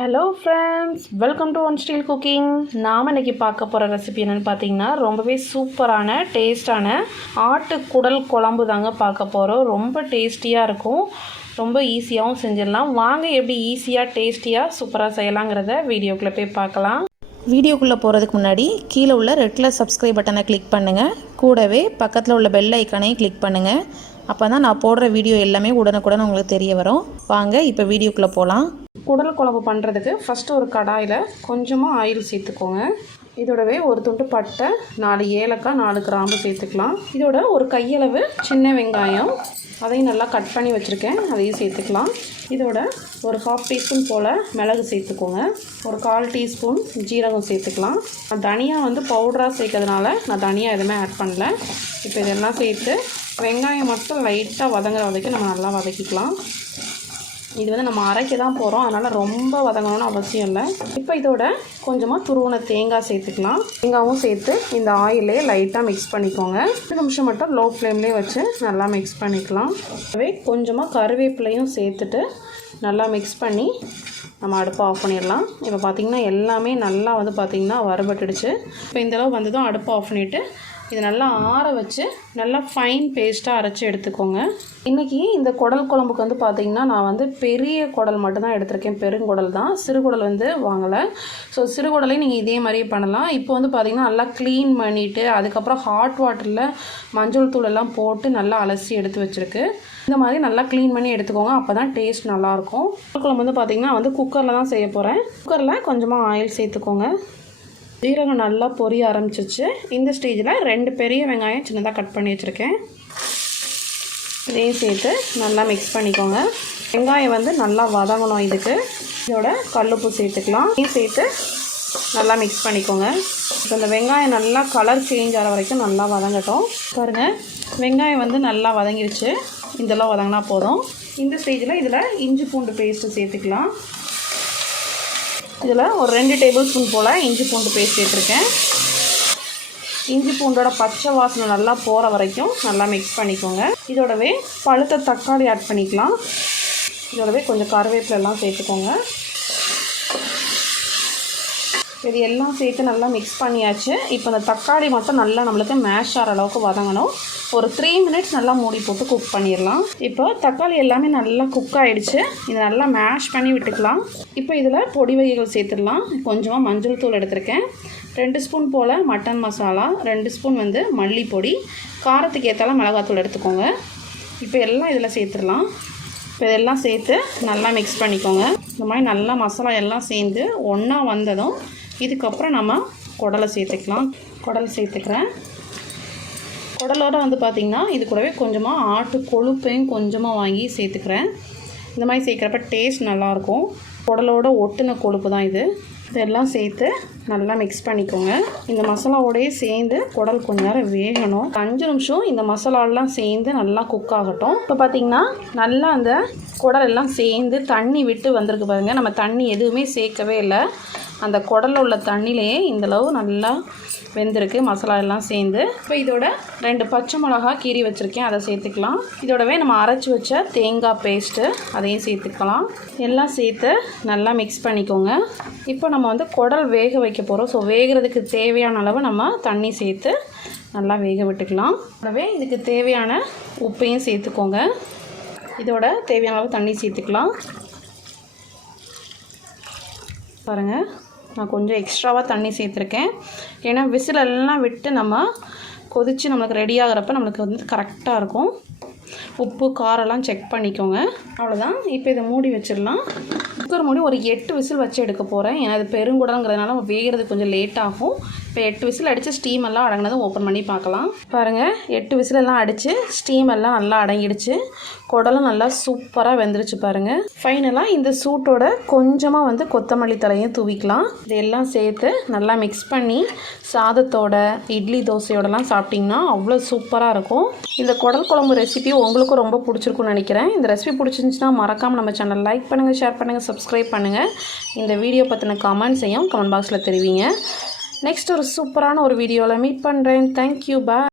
Hello friends, welcome to one steel cooking. நாம் இன்றைக்கி பார்க்க போகிற ரெசிபி என்னென்னு பார்த்தீங்கன்னா ரொம்பவே சூப்பரான டேஸ்டான ஆட்டு குடல் குழம்பு தாங்க பார்க்க போகிறோம். ரொம்ப டேஸ்டியாக இருக்கும், ரொம்ப ஈஸியாகவும் செஞ்சிடலாம். வாங்க எப்படி ஈஸியாக டேஸ்டியாக சூப்பராக செய்யலாங்கிறத வீடியோக்குள்ளே போய் பார்க்கலாம். வீடியோக்குள்ளே போகிறதுக்கு முன்னாடி கீழே உள்ள ரெட் கலர் சப்ஸ்கிரைப் பட்டனை கிளிக் பண்ணுங்கள். கூடவே பக்கத்தில் உள்ள பெல் ஐக்கானையும் கிளிக் பண்ணுங்கள். அப்போ தான் நான் போடுற வீடியோ எல்லாமே உடனுக்குடன் உங்களுக்கு தெரிய வரும். வாங்க இப்போ வீடியோக்குள்ளே போகலாம். குடல் குழம்பு பண்ணுறதுக்கு ஃபஸ்ட்டு ஒரு கடாயில் கொஞ்சமாக ஆயில் சேர்த்துக்கோங்க. இதோடவே ஒரு துண்டு பட்டை, 4 ஏலக்காய், 4 கிராம்பு சேர்த்துக்கலாம். இதோட ஒரு கையளவு சின்ன வெங்காயம், அதையும் நல்லா கட் பண்ணி வச்சுருக்கேன், அதையும் சேர்த்துக்கலாம். இதோட ஒரு 1/2 டீஸ்பூன் போல் மிளகு சேர்த்துக்கோங்க. ஒரு 1/4 டீஸ்பூன் ஜீரகம் சேர்த்துக்கலாம். தனியாக பவுடராக சேர்க்கறதுனால நான் தனியாக எதுவுமே ஆட் பண்ணல. இப்போ இதெல்லாம் சேர்த்து வெங்காயம் மட்டும் லைட்டாக வதங்குற வரைக்கும் நம்ம நல்லா வதக்கிக்கலாம். இது நம்ம அரைக்க தான் போகிறோம், அதனால் ரொம்ப வதங்கணும்னு அவசியம் இல்லை. இப்போ இதோட கொஞ்சமாக துருவன தேங்காய் சேர்த்துக்கலாம். தேங்காயும் சேர்த்து இந்த ஆயிலே லைட்டாக மிக்ஸ் பண்ணிக்கோங்க. 2 நிமிஷம் மட்டும் லோ ஃப்ளேம்லேயே வச்சு நல்லா மிக்ஸ் பண்ணிக்கலாம். அதுவே கொஞ்சமாக கருவேப்பிலையும் சேர்த்துட்டு நல்லா மிக்ஸ் பண்ணி நம்ம அடுப்பை ஆஃப் பண்ணிடலாம். இப்போ பார்த்திங்கன்னா எல்லாமே நல்லா பார்த்திங்கன்னா வறுபட்டுடுச்சு. இப்போ இந்தளவு வந்ததும் அடுப்பை ஆஃப் பண்ணிவிட்டு இது நல்லா ஆற வச்சு நல்லா ஃபைன் பேஸ்ட்டாக அரைச்சி எடுத்துக்கோங்க. இன்றைக்கி இந்த குடல் குழம்புக்கு பார்த்திங்கன்னா நான் பெரிய குடல் மட்டும்தான் எடுத்திருக்கேன், பெருங்குடல் தான். சிறுகுடல் வாங்கலை. ஸோ சிறுகுடலையும் நீங்கள் இதே மாதிரியே பண்ணலாம். இப்போ பார்த்திங்கன்னா நல்லா க்ளீன் பண்ணிவிட்டு அதுக்கப்புறம் ஹாட் வாட்டரில் மஞ்சள் தூள் எல்லாம் போட்டு நல்லா அலசி எடுத்து வச்சுருக்கு. இந்த மாதிரி நல்லா க்ளீன் பண்ணி எடுத்துக்கோங்க, அப்போ தான் டேஸ்ட் நல்லாயிருக்கும். குழம்பு பார்த்திங்கன்னா குக்கரில் தான் செய்ய போகிறேன். குக்கரில் கொஞ்சமாக ஆயில் சேர்த்துக்கோங்க. ஜீரகம் நல்லா பொரிய ஆரம்பிச்சிச்சு. இந்த ஸ்டேஜில் 2 பெரிய வெங்காயம் சின்னதாக கட் பண்ணி வச்சுருக்கேன், இதையும் சேர்த்து நல்லா மிக்ஸ் பண்ணிக்கோங்க. வெங்காயம் நல்லா வதங்கணும். இதுக்கு இதோட கல்லுப்பு சேர்த்துக்கலாம். இதையும் சேர்த்து நல்லா மிக்ஸ் பண்ணிக்கோங்க. இப்போ இந்த வெங்காயம் நல்லா கலர் சேஞ்ச் ஆகிற வரைக்கும் நல்லா வதங்கட்டும். பாருங்கள், வெங்காயம் நல்லா வதங்கிடுச்சு. இதெல்லாம் வதங்கினா போதும். இந்த ஸ்டேஜில் இதில் இஞ்சி பூண்டு பேஸ்ட்டு சேர்த்துக்கலாம். இதில் ஒரு 2 டேபிள் ஸ்பூன் போல் இஞ்சி பூண்டு பேஸ்ட் சேர்த்துருக்கேன். இஞ்சி பூண்டோட பச்சை வாசனை நல்லா போகிற வரைக்கும் நல்லா மிக்ஸ் பண்ணிக்கோங்க. இதோடவே பழுத்த தக்காளி ஆட் பண்ணிக்கலாம். இதோடவே கொஞ்சம் கருவேப்பிலெல்லாம் சேர்த்துக்கோங்க. இது எல்லாம் சேர்த்து நல்லா மிக்ஸ் பண்ணியாச்சு. இப்போ இந்த தக்காளி மட்டும் நல்லா நம்மளுக்கு மேஷ் ஆகிற அளவுக்கு வதங்கணும். ஒரு 3 மினிட்ஸ் நல்லா மூடி போட்டு குக் பண்ணிடலாம். இப்போ தக்காளி எல்லாமே நல்லா குக் ஆகிடுச்சு. இதை நல்லா மேஷ் பண்ணி விட்டுக்கலாம். இப்போ இதில் பொடி வகைகள் சேர்த்துடலாம். கொஞ்சமாக மஞ்சள் தூள் எடுத்திருக்கேன், 2 ஸ்பூன் போல் மட்டன் மசாலா, 2 ஸ்பூன் மல்லிப்பொடி, காரத்துக்கு ஏற்றால மிளகாத்தூள் எடுத்துக்கோங்க. இப்போ எல்லாம் இதில் சேர்த்துடலாம். இப்போ இதெல்லாம் சேர்த்து நல்லா மிக்ஸ் பண்ணிக்கோங்க. இந்த மாதிரி நல்லா மசாலா எல்லாம் சேர்ந்து ஒன்றா வந்ததும் இதுக்கப்புறம் நம்ம குடலை சேர்த்துக்கலாம். குடல் சேர்த்துக்கிறேன். குடலோடு பார்த்திங்கன்னா இது கூடவே கொஞ்சமாக ஆட்டு கொழுப்பையும் கொஞ்சமாக வாங்கி சேர்த்துக்கிறேன். இந்த மாதிரி சேர்க்குறப்ப டேஸ்ட் நல்லாயிருக்கும். குடலோட ஒட்டுன கொழுப்பு தான் இது. இதெல்லாம் சேர்த்து நல்லா மிக்ஸ் பண்ணிக்கோங்க. இந்த மசாலாவோடையே சேர்ந்து குடல் கொஞ்ச நேரம் வேகணும். 5 நிமிஷம் இந்த மசாலாலாம் சேர்ந்து நல்லா குக் ஆகட்டும். இப்போ பார்த்திங்கன்னா நல்லா அந்த குடல் எல்லாம் சேர்ந்து தண்ணி விட்டு வந்திருக்கு பாருங்கள். நம்ம தண்ணி எதுவுமே சேர்க்கவே இல்லை. அந்த குடலில் உள்ள தண்ணியிலேயே இந்தளவு நல்லா வெந்திருக்கு மசாலா எல்லாம் சேர்ந்து. இப்போ இதோட 2 பச்சை மிளகா கீறி வச்சுருக்கேன், அதை சேர்த்துக்கலாம். இதோடவே நம்ம அரைச்சி வச்ச தேங்காய் பேஸ்ட்டு அதையும் சேர்த்துக்கலாம். எல்லாம் சேர்த்து நல்லா மிக்ஸ் பண்ணிக்கோங்க. இப்போ நம்ம குடல் வேக வைக்க போகிறோம். ஸோ வேகிறதுக்கு தேவையான அளவு நம்ம தண்ணி சேர்த்து நல்லா வேக விட்டுக்கலாம். கூடவே இதுக்கு தேவையான உப்பையும் சேர்த்துக்கோங்க. இதோட தேவையான அளவு தண்ணி சேர்த்துக்கலாம். பாருங்கள், நான் கொஞ்சம் எக்ஸ்ட்ராவாக தண்ணி சேர்த்துருக்கேன். ஏன்னா விசிலெல்லாம் விட்டு நம்ம கொதித்து நம்மளுக்கு ரெடி ஆகிறப்ப நம்மளுக்கு கரெக்டாக இருக்கும். உப்பு காரெல்லாம் செக் பண்ணிக்கோங்க. அவ்வளோதான். இப்போ இதை மூடி வச்சிடலாம். குக்கர் மூடி ஒரு 8 விசில் வச்சு எடுக்க போகிறேன். ஏன்னா அது பெருங்குடங்கிறதுனால வேகிறது கொஞ்சம் லேட் ஆகும். இப்போ 8 விசில் அடித்து ஸ்டீம் எல்லாம் அடங்கினதும் ஓப்பன் பண்ணி பார்க்கலாம். பாருங்கள், 8 விசிலெல்லாம் அடித்து ஸ்டீம் எல்லாம் நல்லா அடங்கிடுச்சு. குடலும் நல்லா சூப்பராக வெந்துருச்சு பாருங்கள். ஃபைனலாக இந்த சூட்டோட கொஞ்சமாக கொத்தமல்லி தலையும் தூவிக்கலாம். இதெல்லாம் சேர்த்து நல்லா மிக்ஸ் பண்ணி சாதத்தோட இட்லி தோசையோடலாம் சாப்பிட்டிங்கன்னா அவ்வளோ சூப்பராக இருக்கும். இந்த குடல் குழம்பு ரெசிபி உங்களுக்கும் ரொம்ப பிடிச்சிருக்குன்னு நினைக்கிறேன். இந்த ரெசிபி பிடிச்சிருந்துச்சுன்னா மறக்காமல் நம்ம சேனல் லைக் பண்ணுங்கள், ஷேர் பண்ணுங்கள், சப்ஸ்கிரைப் பண்ணுங்கள். இந்த வீடியோ பற்றின கமெண்ட்ஸையும் கமெண்ட் பாக்ஸில் தெரிவிங்க. நெக்ஸ்ட் ஒரு சூப்பரான ஒரு வீடியோவில் மீட் பண்ணுறேன். தேங்க்யூ, பாய்.